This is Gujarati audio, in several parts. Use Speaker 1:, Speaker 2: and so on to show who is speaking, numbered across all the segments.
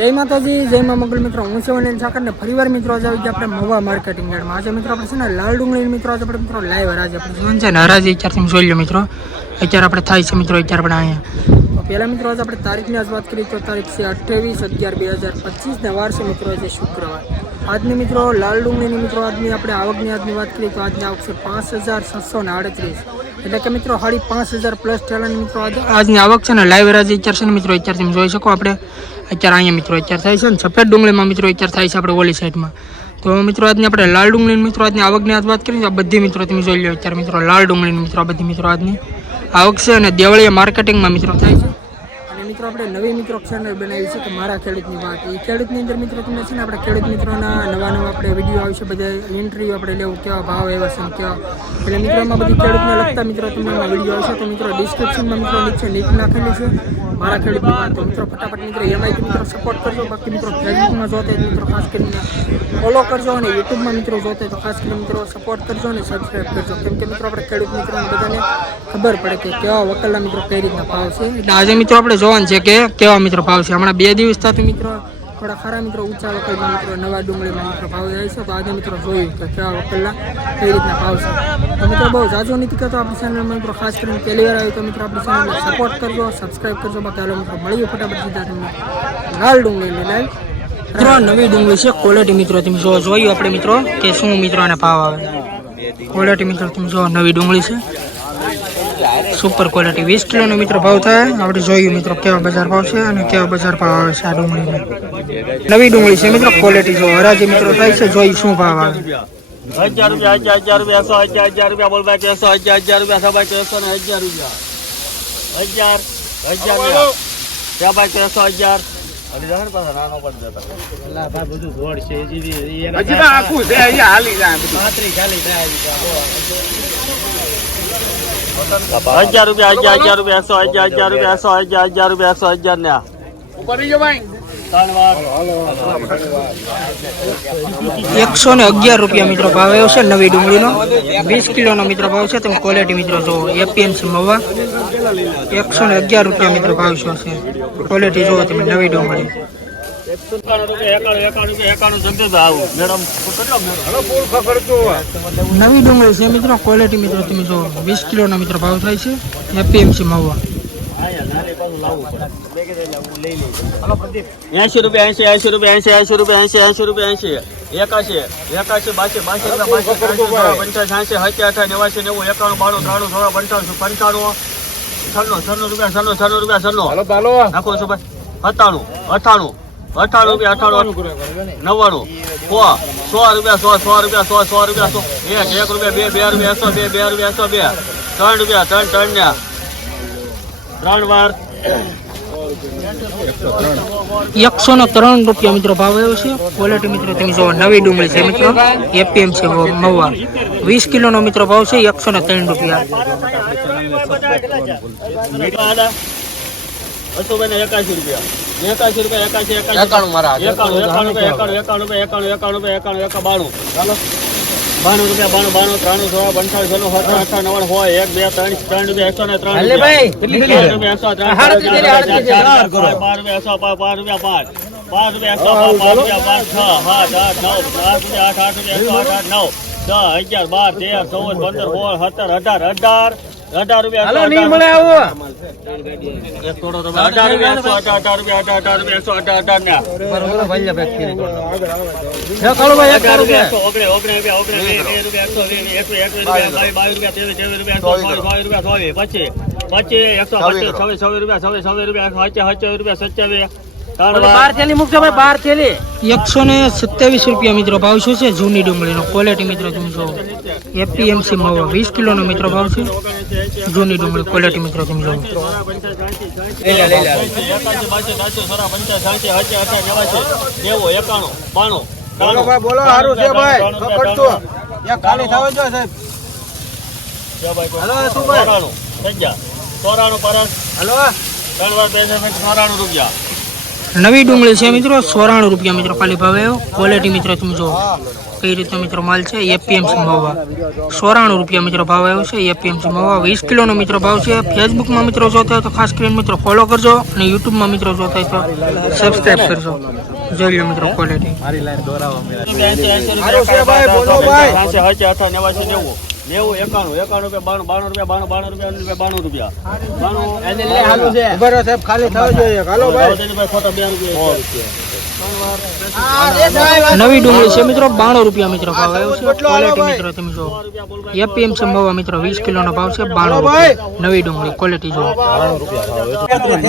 Speaker 1: જય માતાજી, જય મા મંગળ મિત્રો. હું છું અનિલ ઠાકર ને ફરીવાર મિત્રો આજે આવી ગયા આપણે મવા માર્કેટિંગ યાર્ડમાં આજે મિત્રો આપણે છે ને લાલ ડુંગળી મિત્રો, આજે આપણે મિત્રો લાઈવ હરાજ આપણે જોવાનું છે. ને હરાજી અત્યારથી જોઈ લો મિત્રો. અત્યારે આપણે થાય છે મિત્રો અત્યારે આપણે અહીંયા. તો પહેલા મિત્રો આજે આપણે તારીખની આજ વાત કરીએ તો તારીખ છે અઠ્ઠાવીસ અગિયાર બે હજાર પચીસ ને વાર છે મિત્રો આજે શુક્રવાર. આજની મિત્રો લાલ ડુંગળીની મિત્રો આજની આપણે આવકની આજની વાત કરીએ તો આજની આવક છે પાંચ હજાર છસો ને આડત્રીસ. એટલે કે મિત્રો સાડી પાંચ હજાર પ્લસ ઠેલાની મિત્રો આજની આવક છે ને લાઈવ હરાજી અત્યારે છે ને, મિત્રો, અત્યારે તમે જોઈ શકો આપણે. અત્યારે અહીંયા મિત્રો, અત્યારે થાય છે ને, સફેદ ડુંગળીમાં મિત્રો, અત્યારે થાય છે આપણે ઓલી સાઈડમાં તો મિત્રો, આજની આપણે લાલ ડુંગળીની મિત્રો, આજની આવકની આજ વાત કરીએ આ બધી મિત્રો તમે જોઈ લો અત્યારે, મિત્રો, લાલ ડુંગળીની મિત્રો, આ બધી મિત્રો આજની આવક છે અને દેવળીયા માર્કેટિંગમાં મિત્રો થાય છે. મિત્રો, આપણે નવી મિત્રો ચેનલ બનાવી છે કે મારા ખેડૂતની વાત. એ ખેડૂતની અંદર મિત્રો તમને છે ને આપણે ખેડૂત મિત્રોના નવા નવા આપણે વીડિયો આવશે બધા ઇન્ટરવ્યૂ આપણે લેવું, કેવા ભાવ એવા છે કેવા. એટલે મિત્રોમાં બધી ખેડૂતને લગતા મિત્રો તમને વીડિયો આવશે, તો મિત્રો ડિસ્ક્રિપ્શનમાં મિત્રો નીચે લિંક નાખેલી છે. મારા ખેડૂતની તો મિત્રો, ફટાફટ મિત્રો, એમાં મિત્રો સપોર્ટ કરજો. બાકી મિત્રો ફેસબુકમાં જોતા મિત્રો ખાસ કરીને ફોલો કરજો અને યુટ્યુબમાં મિત્રો જોતે તો ખાસ કરીને મિત્રો સપોર્ટ કરજો અને સબસ્ક્રાઈબ કરજો. કેમ કે મિત્રો, આપણે ખેડૂત મિત્રોને બધાને ખબર પડે કે કેવા વકલના મિત્રો કઈ રીતના ભાવ છે. એટલે આજે મિત્રો આપણે જોવાનું છે કે કેવા મિત્રો ભાવ છે? હમણાં બે દિવસ થતી મિત્રો, થોડા ખરા મિત્રો, ઊંચા વકલમાં મિત્રો, નવા ડુંગળીમાં મિત્રો ભાવ જાય છે. તો આજે મિત્રો જોયું કે કેવા વકલના કઈ રીતના ભાવ છે? તો મિત્રો બહુ જાજો નથી કરતો આપણી ચેનલમાં મિત્રો, ખાસ કરીને પહેલી વાર આવ્યું તો મિત્રો આપણી ચેનલને સપોર્ટ કરજો સબસ્ક્રાઈબ કરજો બાકી હાલો મિત્રો મળીએ ફટાફટ સીધા તમને લાલ ડુંગળી લાઈવ મિત્રો, નવી ડુંગળી છે ક્વોલિટી મિત્રો, તમે જો જોયું આપણે મિત્રો, કે શું મિત્રો આને ભાવ આવે. ક્વોલિટી મિત્રો, તમે જો નવી ડુંગળી છે. સુપર ક્વોલિટી વીસ કિલોનો મિત્રો ભાવ થાય. આપણે જોયું મિત્રો કેવા બજાર ભાવ છે અને કેવા બજાર ભાવ આવે છે આ ડુંગળીને. નવી ડુંગળી છે મિત્રો ક્વોલિટી જો હરાજી મિત્રો થાય છે જોઈ શું ભાવ આવે.
Speaker 2: હજાર રૂપિયા હજાર હજાર રૂપિયા સો હજાર હજાર રૂપિયા બોલ ભાઈ ત્રેસો હજાર હજાર રૂપિયા સભાઈ ત્રેસો ને હજાર રૂપિયા. હજાર હજાર રૂપિયા. ત્યાં ભાઈ ત્રેસો હજાર. હજાર રૂપિયા, હજાર હજાર રૂપિયા, સો, હજાર હજાર રૂપિયા, સો, હજાર હજાર રૂપિયા, સો, હજાર ને
Speaker 1: એકસો ને અગિયાર રૂપિયા મિત્રો ભાવ આવ્યો છે નવી ડુંગળીનો. વીસ કિલોનો મિત્રો ભાવ છે, તમે ક્વોલિટી મિત્રો જુઓ, એપીએમસી મવા. એકસો ને અગિયાર રૂપિયા મિત્રો ભાવ છે? ક્વોલિટી જુઓ તમે નવી ડુંગળી. નવી ડુંગળી છે મિત્રો. ક્વોલિટી મિત્રો તમે જો વીસ કિલોના મિત્રો ભાવ થાય છે. એપીએમસી માવવા
Speaker 2: એસી રૂપિયા એસી એસી રૂપિયા એસી એસી રૂપિયા એસી એસી રૂપિયા એસી એકાશી એકાશી બાસી બાસી પંચાસ એસી સત્યા અઠા નેવાસી નેવું એકાણું બાણું ત્રાણું સોળ પંચાણું પંચાણું છન્નું છન્નું રૂપિયા છન્નું છન્નું રૂપિયા છન્નું. નાખો છો ભાઈ. સત્તાણું અઠાણું અઠાણું રૂપિયા અઠાણું નવ્વાણું સો સો રૂપિયા સો સો રૂપિયા સો સો રૂપિયા સો એક એક રૂપિયા બે બે રૂપિયા એકસો બે બે રૂપિયા એકસો બે. ત્રણ રૂપિયા ત્રણ ત્રણ ને. ત્રણ વાર.
Speaker 1: એકસો ને ત્રણ રૂપિયા મિત્રો ભાવ આવ્યો છે. ક્વોલિટી મિત્રો તમે જુઓ નવી ડુંગળી છે મિત્રો. એપીએમ છે મવા વીસ કિલોનો મિત્રો ભાવ છે એકસો ને ત્રણ રૂપિયા.
Speaker 2: અશુભાઈ એકાશી રૂપિયા. એકાશી એકાણું મારા એકાણું એકાણું એકાણું એકાણું એકાણું એકાણું બાણું. ચાલો. બાણું રૂપિયા બાણું બાણું ત્રાણું સોળ પંચાવન સોળ સત્તર અઠાવન નવ્વાણું હોય એક બે ત્રણ ત્રણ રૂપિયા એકસો ને ત્રણ ત્રણ રૂપિયા. એકસો ત્રણ બાર રૂપિયા એકસો પાંચ પાંચ રૂપિયા પાંચ. પાંચ રૂપિયા એકસો પાંચ પાંચ રૂપિયા પાંચ છ સાત આઠ નવ સાત રૂપિયા આઠ આઠ રૂપિયા એકસો આઠ આઠ નવ. દસ અગિયાર બાર તેર ચૌદ પંદર સોળ સત્તર અઢાર અઢાર. અઢાર રૂપિયા એક થોડો તો અઢાર રૂપિયા એકસો અઢાર રૂપિયા અઢાર રૂપિયા એકસો અઢાર અઢાર ને. એકસો એકસો એકસો પચીસ પચીસ એકસો છવ્વીસ છવ્વીસ રૂપિયા છવ્વીસ છવ્વીસ રૂપિયા સત્યાવીસ સત્યાવીસ રૂપિયા સત્યાવીસ ત્રણ વાર
Speaker 1: એકસો ને સત્યાવીસ રૂપિયા મિત્રો ભાવ શું છે? જૂની ડુંગળીનો ક્વોલિટી મિત્રો તમે જુઓ. એપીએમસી મવા વીસ કિલોનો મિત્રો ભાવ છે. જૂની ડુંગળી ક્વોલિટી મિત્રો તમે જુઓ.
Speaker 2: બોલો સારું છે ભાઈ. પકડતું ખાલી થવા જો સાહેબ. હલો શું ભાઈ? ચોરાણું પરસ હલો. ત્રણ વાર બે ચોરાણું રૂપિયા.
Speaker 1: નવી ડુંગળી છે મિત્રો સોરાણું રૂપિયા મિત્રો ખાલી ભાવે ક્વોલિટી મિત્રો તમે જુઓ. કઈ રીતનો મિત્રો માલ છે? એપીએમસી મવા સોરાણું રૂપિયા મિત્રો ભાવ આવ્યો છે એપીએમસી મવા વીસ કિલોનો મિત્રો ભાવ છે. ફેસબુકમાં મિત્રો જોતા હોય તો ખાસ કરીને મિત્રો ફોલો કરજો અને યુટ્યુબમાં મિત્રો જોતા હોય તો સબસ્ક્રાઈબ કરજો. જોઈ લો મિત્રો ક્વોલિટી
Speaker 2: નેવું એકાણું. એકાણું રૂપિયા બાણું બાણું રૂપિયા બાણું બાણું રૂપિયા બાણું રૂપિયા. બાણું રૂપિયા. બાણું ખોટા બે રૂપિયા
Speaker 1: નવી ડુંગળી છે મિત્રો બાણું રૂપિયા મિત્રો ભાવ આવ્યો છે. ક્વોલિટી મિત્રો તમે જો. એપીએમ મહુવા મિત્રો વીસ કિલોનો ભાવ છે બાણું રૂપિયા. નવી ડુંગળી ક્વોલિટી જો.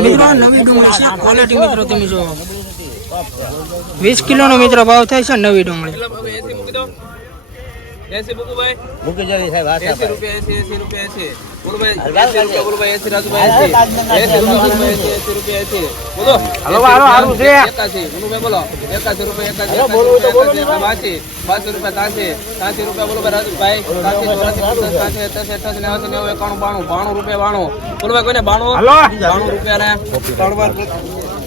Speaker 1: મિત્રો નવી ડુંગળી છે ક્વોલિટી મિત્રો તમે જો. વીસ કિલોનો મિત્રો ભાવ થાય છે નવી ડુંગળી.
Speaker 3: એસી રૂપિયા એસી એસી રૂપિયા એસી. રૂપિયા બોલો એસી એસી. એસી રૂપિયા બોલો. એસી બાણું. બાણું રૂપિયા બાણું. બોલો ભાઈ કોઈને બાણું? બાણું રૂપિયા ને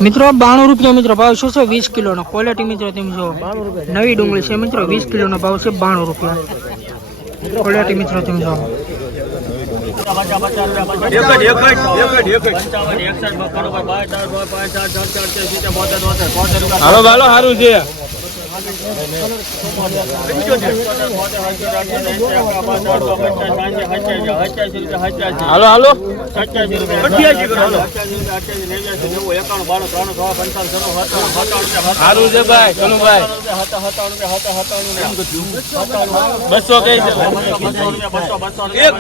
Speaker 1: મિત્રો, બાણું રૂપિયા મિત્રો ભાવ શું છે? વીસ કિલોનો. ક્વોલિટી મિત્રો તમે જો નવી ડુંગળી છે મિત્રો, વીસ કિલોનો ભાવ છે બાણું રૂપિયા. ક્વોલિટી મિત્રો તમે જો.
Speaker 2: હાલો હાલો સારું પંચાવન
Speaker 3: હાલો હાલો. છે હાલો સારું છે ભાઈ કનુભાઈ બસો કઈ
Speaker 2: એક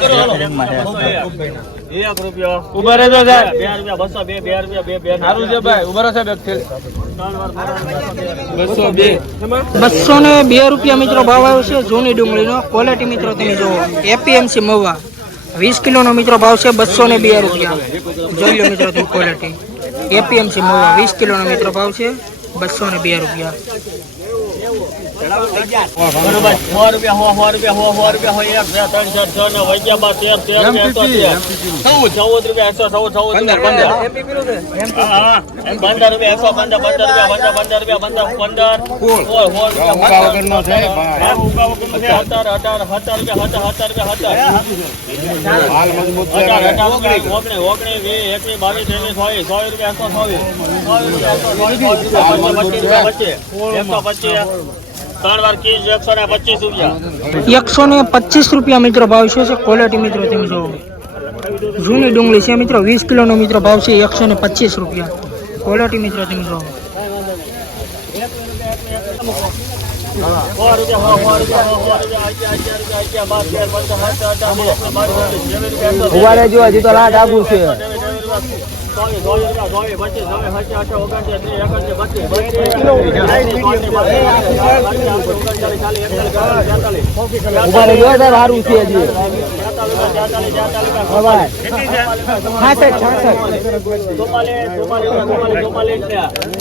Speaker 2: રૂપિયો.
Speaker 3: ઊભા રહેજો સાહેબ.
Speaker 2: બે રૂપિયા બસો બે બે રૂપિયા બે બે.
Speaker 3: સારું છે ભાઈ ઊભા રહો સાહેબ બસો બે.
Speaker 1: બસો ને બે રૂપિયા મિત્રો ભાવ આવ્યો છે જૂની ડુંગળીનો. ક્વોલિટી મિત્રો તમે જુઓ. એપીએમસી મવા વીસ કિલોનો મિત્રો ભાવ છે બસો ને બે રૂપિયા. જોઈ લો મિત્રો તમે ક્વોલિટી એપીએમસી મવા વીસ કિલોનો મિત્રો ભાવ છે બસો ને બે રૂપિયા.
Speaker 2: બરોબર. સો રૂપિયા સો સો રૂપિયા એકસો ચૌદ રૂપિયા એકસો બાવીસ પચીસ રૂપિયા પચીસ. એકસો પચીસ. ત્રણ વાર કીજ એકસો ને પચીસ રૂપિયા
Speaker 1: એકસો ને પચીસ રૂપિયા મિત્રો ભાવ શું છે ક્વોલિટી મિત્રો તમે જુઓ જૂની ડુંગળી છે મિત્રો વીસ કિલોનો મિત્રો ભાવ છે એકસો ને પચીસ રૂપિયા ક્વોલિટી મિત્રો તમે જુઓ
Speaker 2: સો રૂપિયા સો સો રૂપિયા સો રૂપિયા અગિયાર અગિયાર રૂપિયા અગિયાર બાર તેર પંદર સત્તર અઢાર ઓગણીસ બાર ત્રેવીસ ત્રેવીસ રૂપિયા એકસો
Speaker 3: ઊભા રહેજો હજી તો લાટ આગું છે ઊભા રહેજો સાહેબ સારું હજી સારું છે
Speaker 2: પચાસ રૂપિયા પચાસ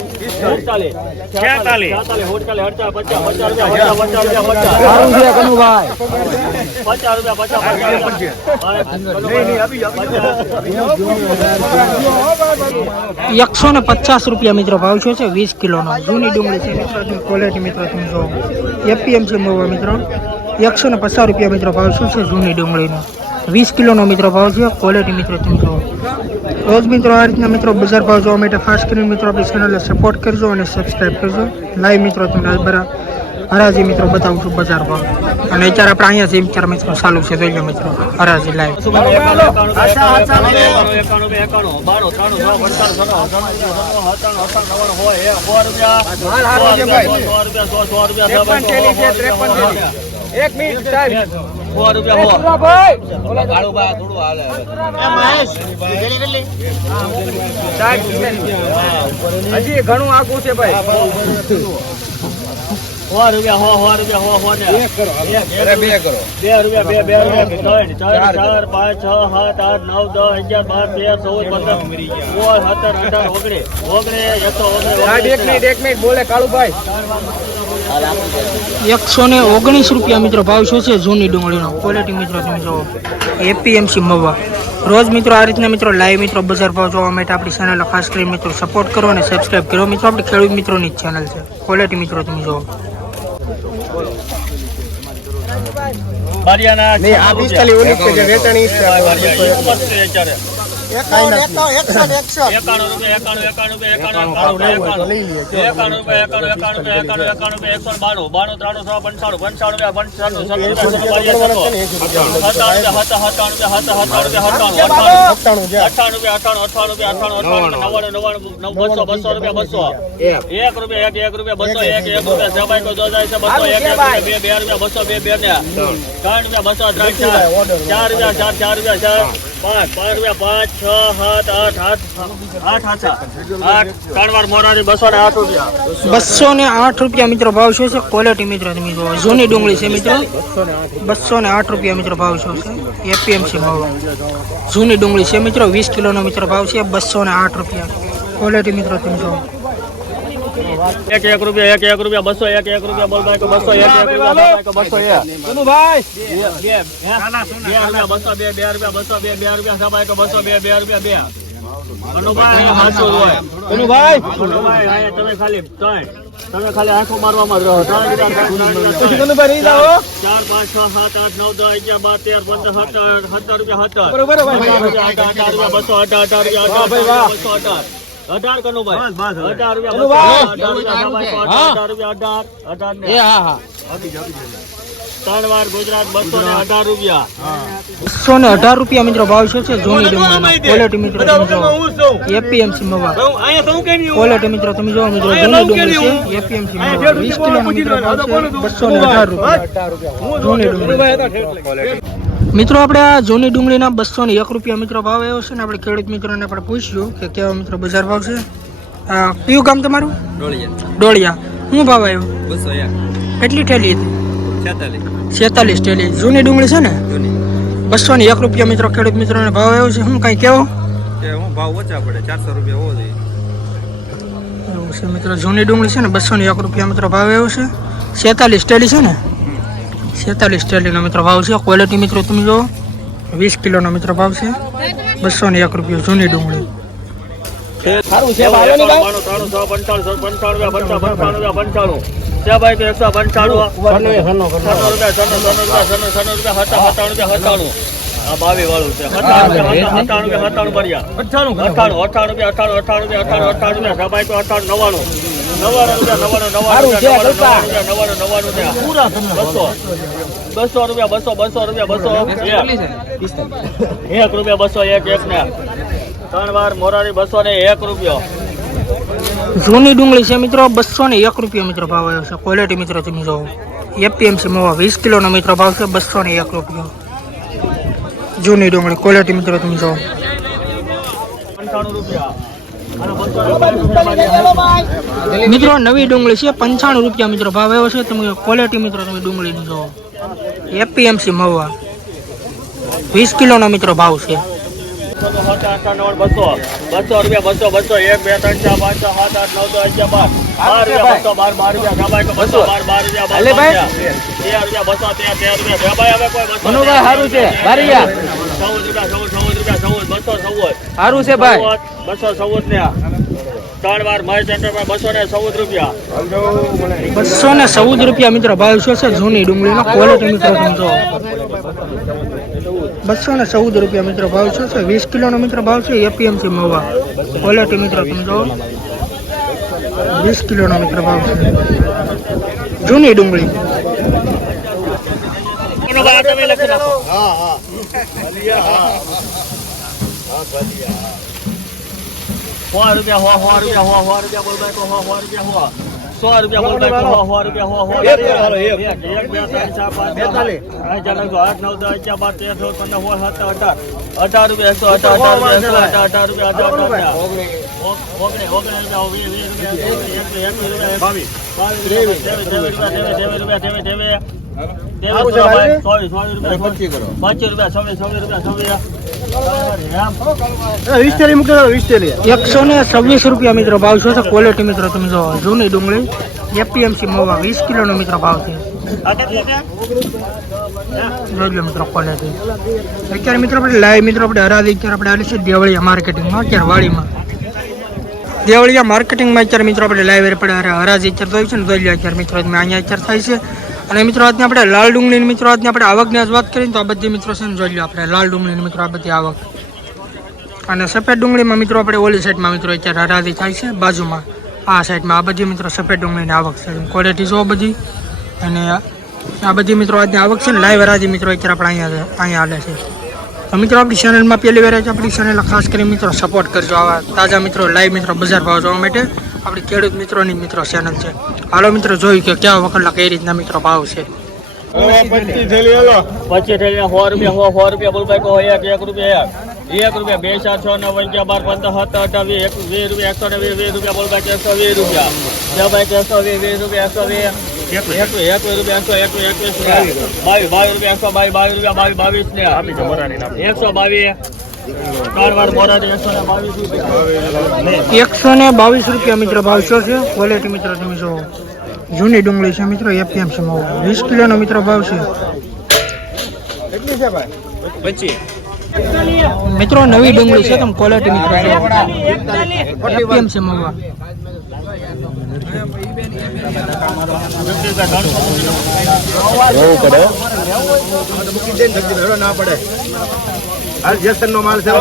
Speaker 1: એકસો ને પચાસ રૂપિયા મિત્રો ભાવ શું છે, વીસ કિલોનો. જૂની ડુંગળી છે. મિત્રો ક્વોલિટી મિત્રો, તમે જુઓ. એપીએમસી મહુવા મિત્રો. એકસો ને પચાસ રૂપિયા મિત્રો ભાવ શું છે જૂની ડુંગળીનો? વીસ કિલોનો મિત્રો ભાવ છે ક્વોલિટી મિત્રો તમે રોજ મિત્રો આ રીતના મિત્રો બજાર ભાવ જોવા માટે ખાસ કરીને મિત્રો આપણી ચેનલને સપોર્ટ કરજો અને સબસ્ક્રાઈબ કરજો. લાઈવ મિત્રો તમને બરા હરાજી મિત્રો બતાવું છું બજાર ભાવ. અને અત્યારે આપણે અહીંયા છે ચાર મિત્રો ચાલુ છે જોઈ લો મિત્રો હરાજી લાઈવ
Speaker 3: એક મિનિટ સાહેબ.
Speaker 2: સો. રૂપિયા
Speaker 3: ભાઈ. કાળુબા થોડું હાલે. હજી ઘણું આગું છે ભાઈ.
Speaker 2: સો રૂપિયા હો સો રૂપિયા હો હો ને.
Speaker 3: અરે બે કરો.
Speaker 2: બે રૂપિયા બે બે રૂપિયા ત્રણ ચાર ચાર પાંચ છ સાત આઠ નવ દસ અગિયાર બાર તેર ચૌદ પંદર સોળ સત્તર અઢાર ઓગણીસ. ઓગણીસ એકસો
Speaker 3: સાહેબ એક મિનિટ એક મિનિટ બોલે કાળુભાઈ.
Speaker 1: એકસો ને ઓગણીસ રૂપિયા મિત્રો ભાવ શું છે? જૂની ડુંગળીનો. ક્વોલિટી મિત્રો તમે જુઓ એપીએમસી મવા. રોજ મિત્રો આ રીતના મિત્રો લાઈવ મિત્રો બજાર ભાવ જોવા માટે આપણી ચેનલ ખાસ કરી મિત્રો સપોર્ટ કરો અને સબસ્ક્રાઈબ કરો. મિત્રો આપણી ખેડૂત મિત્રોની જ ચેનલ છે. ક્વોલિટી મિત્રો તમે જોવો
Speaker 2: બારિયાના
Speaker 4: નહીં, આ પિસ્તાલીસ ઓલી છે જે વેચાણી છે.
Speaker 2: એક રૂપિયા એક એક રૂપિયા બસો એક એક રૂપિયા જમાઈ તો છે બસો એક એક રૂપિયા બે બે રૂપિયા બસો બે બે ને ત્રણ રૂપિયા બસો ત્રણ ચાર ચાર રૂપિયા ચાર ચાર રૂપિયા ચાર પાંચ પાંચ રૂપિયા, પાંચ, છ, સાત, આઠ આઠ આઠ આઠ ત્રણ વાર બસો ને આઠ રૂપિયા.
Speaker 1: ને આઠ રૂપિયા મિત્રો ભાવ શું છે? ક્વોલિટી મિત્રો તમે જોવો જૂની ડુંગળી છે મિત્રો. બસો ને આઠ રૂપિયા મિત્રો ભાવ શું છે? એપીએમસી ભાવ. જૂની ડુંગળી છે મિત્રો. વીસ કિલોનો મિત્રો ભાવ છે બસો ને આઠ રૂપિયા. ક્વોલિટી મિત્રો તમે જોવો
Speaker 2: એક એક રૂપિયા એક એક રૂપિયા બસો એક એક રૂપિયા બોલ ભાઈ બસો એક એક રૂપિયા બસો એક બે બે બે રૂપિયા બસો બે બે રૂપિયા બસો બે બે રૂપિયા સબાઈ બસો બે બે રૂપિયા બે તમે ખાલી તમે ખાલી આંખો મારવામાં જ રહો ચાર પાંચ છ સાત આઠ નવ દસ અગિયાર બાર તેર પંદર સત્તર સત્તર રૂપિયા સત્તર બસો અઢાર અઢાર રૂપિયા અઢાર બસો અઢાર અઢાર કનુભાઈ અઢાર રૂપિયા અઢાર અઢાર રૂપિયા અઢાર અઢાર ત્રણ વાર ગુજરાત બસો ને અઢાર રૂપિયા.
Speaker 1: બસો ને અઢાર રૂપિયા મિત્રો ભાવ શું છે જૂની ક્વોલિટી મિત્રો એપીએમસી મવા ક્વોલિટી મિત્રો તમે જોવો મિત્રો જૂની ડુંગળી છે. એપીએમસી મવા વીસ કિલોનો મિત્રો છે. બસો ને અઢાર રૂપિયા. જૂની ડુંગળી. મિત્રો આપણે આ જૂની ડુંગળીના બસો ને એક રૂપિયા મિત્રો ભાવ આવ્યો છે ને આપણે ખેડૂત મિત્રોને આપણે પૂછ્યું કે કેવા મિત્રો બજાર ભાવ છે? આ કયું ગામ તમારું? ડોળિયા. ડોળિયા. શું ભાવ આવ્યો?
Speaker 3: બસો
Speaker 1: કેટલી ઠેલી હતી?
Speaker 3: છેતાલીસ.
Speaker 1: ઠેલી જૂની ડુંગળી છે ને? બસો ને એક રૂપિયા મિત્રો ખેડૂત મિત્રોને ભાવ આવ્યો છે. હું કાંઈ કેવો?
Speaker 3: કે હું ભાવ ઓછા પડે ચારસો રૂપિયા હોવો જોઈએ.
Speaker 1: એવું છે મિત્રો જૂની ડુંગળી છે ને બસો ને એક રૂપિયા મિત્રો ભાવ આવ્યો છે. છેતાલીસ ટેલી છે ને? છેતાલીસ ટેલીનો મિત્રો ભાવ છે ક્વોલિટી મિત્રો તમે જુઓ વીસ કિલોનો મિત્રો ભાવ છે બસો ને એક રૂપિયા જૂની ડુંગળી
Speaker 2: અઠાણું અઠાણું અઠાણું અઠાણું અઠાણું અઠાણું અઠાણું બસો બસો રૂપિયા બસો બસો રૂપિયા બસો. એક. રૂપિયા બસો એક એક ને. ત્રણ વાર મોરારી બસો ને એક રૂપિયો.
Speaker 1: જૂની ડુંગળી છે મિત્રો બસો ને એક રૂપિયા મિત્રો ભાવ આવ્યો છે. ક્વોલિટી મિત્રો તમે જુઓ. એપીએમસી મોવા વીસ કિલોનો મિત્રો ભાવ છે બસો ને એક રૂપિયો. જૂની ડુંગળી ક્વોલિટી મિત્રો તમે જુઓ.
Speaker 2: પંચાણું રૂપિયા.
Speaker 1: મિત્રો, નવી ડુંગળી છે, પંચાણું રૂપિયા મિત્રો, ભાવ આવ્યો છે, તમે ક્વોલિટી મિત્રો, તમે ડુંગળીની જુઓ. એપીએમસી મવા વીસ કિલોનો મિત્રો ભાવ છે.
Speaker 2: બસો. બસો રૂપિયા બસો બસો. એક બે ત્રણ ચાર પાંચ છ સાત આઠ નવ દસ અગિયાર બાર. બાર રૂપિયા બસો બાર બાર રૂપિયા. ગાભાઈ તો બસો બાર બાર રૂપિયા બાર રૂપિયા તેર રૂપિયા બસો તેર તેર રૂપિયા. ગાભાઈ હવે કોઈ બસો મનુભાઈ સારું છે. બારિયા ચૌદ રૂપિયા ચૌદ ચૌદ રૂપિયા ચૌદ બસો ચૌદ.
Speaker 3: સારું છે ભાઈ.
Speaker 2: બસો ચૌદ ને ત્રણ વાર મારી સેન્ટર બસો ને ચૌદ રૂપિયા.
Speaker 1: બસો ને ચૌદ રૂપિયા મિત્રો. ભાવ શું છે? જૂની ડુંગળીનો ક્વોલિટી મિત્રો તમે જુઓ. બસો ને ચૌદ રૂપિયા મિત્રો ભાવ શું છે? વીસ કિલોનો મિત્રો ભાવ છે એપીએમસી મવા. ક્વોલિટી મિત્રો તમે જુઓ વીસ કિલોનો મિત્રો ભાવ છે. જૂની ડુંગળી.
Speaker 2: મનુભાઈ, આ તમે લખી નાખો સો રૂપિયા હો સો રૂપિયા હો સો રૂપિયા બોલ ભાઈ સો રૂપિયા સો રૂપિયા સો હો એક બે ત્રણ ચાર પાંચ ચાર આઠ નવ દસ અગિયાર બાર તેર ચૌદ પંદર સોળ સત્તર અઢાર અઢાર રૂપિયા એકસો અઢાર અઢાર અઢાર રૂપિયા અઢાર રૂપિયા ઓગણીસ ઓગણીસ રૂપિયા વીસ રૂપિયા એકવીસ રૂપિયા બાવીસ બાવીસ રૂપિયા રૂપિયા રૂપિયા
Speaker 1: એકસો ને છવ્વીસ રૂપિયા મિત્રો ભાવ છે ક્વોલિટી મિત્રો તમે જો જૂની ડુંગળી એપીએમસી મોવા વીસ કિલોનો મિત્રો ભાવ છે. જોઈ લો મિત્રો ક્વોલિટી અત્યારે મિત્રો આપણે લાઈવ મિત્રો આપણે હરાદી અત્યારે આપણે આવી છે દેવળિયા માર્કેટિંગમાં અત્યારે વાડીમાં. દેવળિયા માર્કેટિંગમાં અત્યારે મિત્રો આપણે લાઈવ પડે હારે હરાજી અત્યારે જોઈ છે ને જોઈ લો અત્યારે મિત્રો અહીંયા અત્યારે થાય છે. અને મિત્રો, આજની આપણે લાલ ડુંગળીની મિત્રો, આજની આપણે આવકની આજ વાત કરીએ તો આ બધી મિત્રો છે ને જોઈ લો આપણે. લાલ ડુંગળીની મિત્રો, આ બધી આવક. અને સફેદ ડુંગળીમાં મિત્રો, આપણે ઓલી સાઈડમાં મિત્રો અત્યારે હરાજી થાય છે, બાજુમાં. આ સાઈડમાં આ બધી મિત્રો સફેદ ડુંગળીની આવક છે. ક્વોલિટી જો બધી. અને આ બધી મિત્રો આજની આવક છે ને લાઈવ હરાજી મિત્રો અત્યારે આપણે અહીંયા અહીંયા હાલે છે. તો મિત્રો, આપણી ચેનલમાં પહેલી વાર આપણી ચેનલ ખાસ કરી મિત્રો સપોર્ટ કરજો. આવા તાજા મિત્રો લાઈવ મિત્રો બજાર ભાવ જોવા માટે. આપણી ખેડૂત મિત્રોની મિત્રો ચેનલ છે. હાલો મિત્રો જોયું કે ક્યાં વખતના કઈ રીતના મિત્રો ભાવ છે?
Speaker 4: પચીસ થેલી હાલો.
Speaker 2: સો રૂપિયા સો સો રૂપિયા બોલ ભાઈ કહો એક એક રૂપિયા એક. એક રૂપિયા બે ચાર છ નવ અગિયાર બાર પંદર સત્તર અઢાર વીસ એક વીસ રૂપિયા એકસો ને વીસ વીસ રૂપિયા બોલ ભાઈ એકસો વીસ રૂપિયા. બે ભાઈ એકસો વીસ વીસ રૂપિયા એકસો વીસ. એકવીસ. એકવીસ રૂપિયા એકસો એકવીસ એકવીસ રૂપિયા. બાવીસ બાવીસ રૂપિયા એકસો બાવીસ બાવીસ રૂપિયા બાવીસ બાવીસ ને. એકસો બાવીસ. એકસો ને બાવીસ રૂપિયા
Speaker 1: મિત્ર ભાવ શું છે? ક્વોલિટી મિત્રો તમે જો જૂની ડુંગળી છે મિત્રો એપીએમસી માં વીસ કિલોનો મિત્રો ભાવ છે.
Speaker 4: છે
Speaker 1: મિત્રો નવી ડુંગળી છે તમે ક્વોલિટી મિત્રો એપીએમસી માં
Speaker 4: મૂકી જઈને ધક્કી દે, ના પડે જેસન નો માલ છે.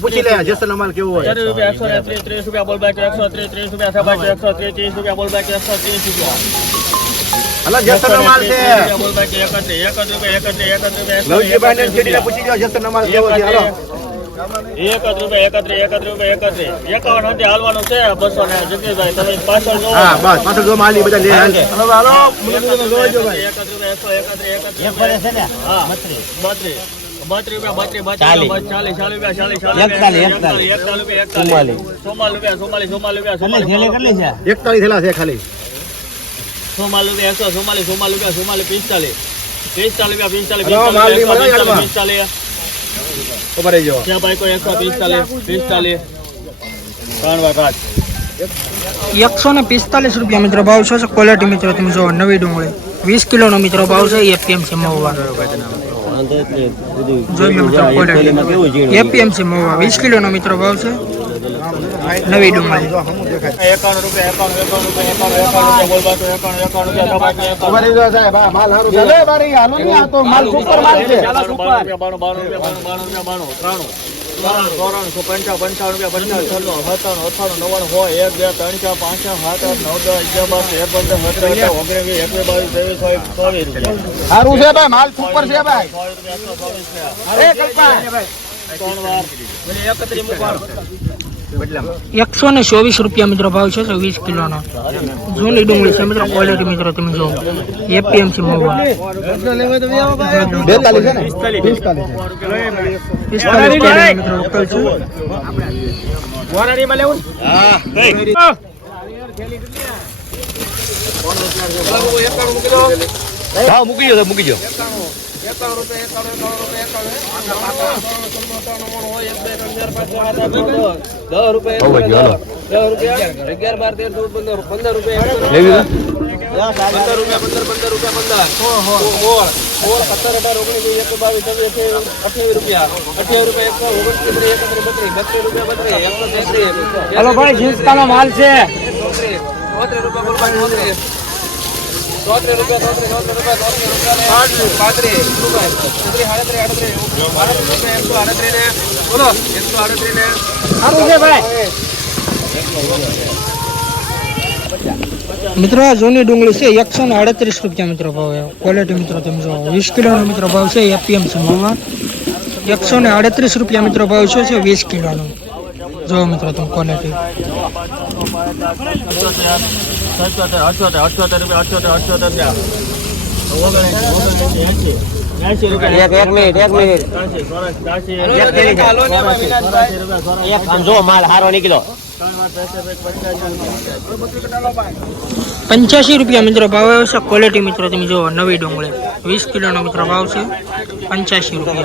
Speaker 4: પૂછી લે જેસન નો માલ કેવો હોય
Speaker 2: રૂપિયા એકસો ત્રીસ રૂપિયા બોલ બાકી એકસો ત્રીસ ત્રીસ રૂપિયા એકસો ત્રીસ ત્રીસ રૂપિયા બોલ બાકી એકસો ત્રીસ રૂપિયા
Speaker 4: હાલો જેસન નો માલ છે
Speaker 2: બોલ બાકી એકત્રીસ એકત્રીસ રૂપિયા એકત્રીસ એકત્રીસ રૂપિયા
Speaker 4: નવજીભાઈ ને સીડીને પૂછી લો જેસન નો માલ કેવો છે હાલો
Speaker 2: એક રૂપિયા એકત્રીસ રૂપિયા એકત્રીસ એકાવન હતી હાલવાનું છે બસો ને જગદીશભાઈ તમે પાછળ જોવો
Speaker 4: હા બસ પાછળ જો માલ બધા લે હાલ હાલો હાલો મુરલીધરને જોજો ભાઈ
Speaker 2: એકત્રીસ રૂપિયા એકસો એકત્રીસ એકત્રીસ હા બત્રીસ બત્રીસ રૂપિયા બત્રીસ બત્રીસ ચાલીસ. ચાલીસ રૂપિયા ચાલીસ ચાલીસ એકતાલીસ એકતાલીસ. રૂપિયા એકતાલીસ સોમાલ રૂપિયા સોમાલી સોમાલ રૂપિયા સોમાલી
Speaker 4: એકતાલીસ થેલા છે ખાલી.
Speaker 2: સોમાલ રૂપિયા એકસો સોમાલી સોમાલ રૂપિયા સોમાલી પિસ્તાલીસ. પિસ્તાલીસ રૂપિયા પિસ્તાલીસ. પિસ્તાલીસ
Speaker 4: ખબર આવી
Speaker 2: ત્યાં ભાઈ કોઈ એકસો પિસ્તાલીસ પિસ્તાલીસ. ત્રણ વાર પાંચ.
Speaker 1: એકસો ને પિસ્તાલીસ રૂપિયા મિત્રો ભાવ છે. ક્વોલિટી મિત્રો તમે જો નવી ડુંગળી. વીસ કિલોનો મિત્રો ભાવ છે. એપીએમસી મહુવા એપીએમસી મહુવા વીસ કિલોનો મિત્રો ભાવ છે. નવી ડુંગળી.
Speaker 2: એકાણું રૂપિયા એકાણું એકાણું એકાણું રૂપિયા બોલ બાજુ એકાણું એકાણું રૂપિયા દબાકી
Speaker 4: ખબર
Speaker 2: એકાણું
Speaker 4: આવી જાઓ સાહેબ હા, માલ સારું છે લે બારી હાલો ને આ તો માલ સુપર માલ છે
Speaker 2: બાણું રૂપિયા બાણું બાણું રૂપિયા બાણું બાણું રૂપિયા બાણું ત્રાણું ત્રાણું ચોરાણું સો પંચાવન પંચાવન રૂપિયા પંચાવન છન્નું સત્તાણું અઠાણું નવ્વાણું હોય એક બે ત્રણ ચાર પાંચ છ સાત આઠ નવ દસ અગિયાર બાર તેર પંદર સત્તર અઢાર ઓગણીસ એકવીસ બાવીસ ત્રેવીસ ચોવીસ ચોવીસ રૂપિયા.
Speaker 4: સારું છે ભાઈ માલ સુપર છે ભાઈ.
Speaker 2: ચોવીસ રૂપિયા એકસો ચોવીસ રૂપિયા.
Speaker 4: એ કલ્પા.
Speaker 2: ત્રણ વાર બોલે એકત્રીસ મૂકવાનું
Speaker 1: એકસો ને ચોવીસ રૂપિયા મિત્રો ભાવ છે વીસ કિલોનો. જૂની ડુંગળી છે મિત્રો ક્વોલિટી મિત્રો તમે જુઓ. એપીએમસી મહુવા
Speaker 4: બેતાલીસ છે ને પિસ્તાલીસ
Speaker 1: પિસ્તાલીસ ક્વોલિટી મિત્રો લોકલ છે
Speaker 3: હા મૂકી દો મૂકી દો દસ રૂપિયા દસ રૂપિયા અગિયાર બાર તેર ચૌદ પંદર પંદર રૂપિયા પંદર રૂપિયા પંદર પંદર રૂપિયા પંદર મોળ સત્તર અઢાર ઓગણીસ એક એકવીસ બાવીસ છે અઠ્યાવીસ રૂપિયા. અઠ્યાવીસ રૂપિયા એકસો ઓગણત્રીસ ત્રીસ એકત્રીસ બત્રીસ બત્રીસ રૂપિયા બત્રીસ એકસો તેત્રીસ.
Speaker 1: હલો ભાઈ જીન્સકાનો માલ છે.
Speaker 3: ચોત્રીસ રૂપિયા બોલવા ચોત્રીસ. ચોત્રીસ રૂપિયા ચોત્રીસ રૂપિયા ચોત્રીસ રૂપિયા પાંત્રીસ રૂપિયા છત્રીસ સાડત્રીસ આડત્રીસ. આડત્રીસ રૂપિયા એકસો આડત્રીસ ને. બોલો એકસો આડત્રીસ ને.
Speaker 1: સારું છે ભાઈ. મિત્રો આ જૂની ડુંગળી છે એકસો ને અડત્રીસ રૂપિયા મિત્રો ભાવ ક્વોલિટી મિત્રો તમે જો વીસ કિલોનો મિત્રો ભાવ છે એપીએમસી મહુવા એકસો ને અડત્રીસ રૂપિયા મિત્રો ભાવ છે છે વીસ કિલોનો જો મિત્રો તમે ક્વોલિટી
Speaker 3: એક મિનિટ એક જો માલ હારો નીકળ્યો
Speaker 1: પંચ્યાસી રૂપિયા મિત્રો ભાવ આવે છે. ક્વોલિટી મિત્રો તમે જુઓ, નવી ડુંગળી. વીસ કિલોનો મિત્રો ભાવ છે. પંચ્યાસી રૂપિયા.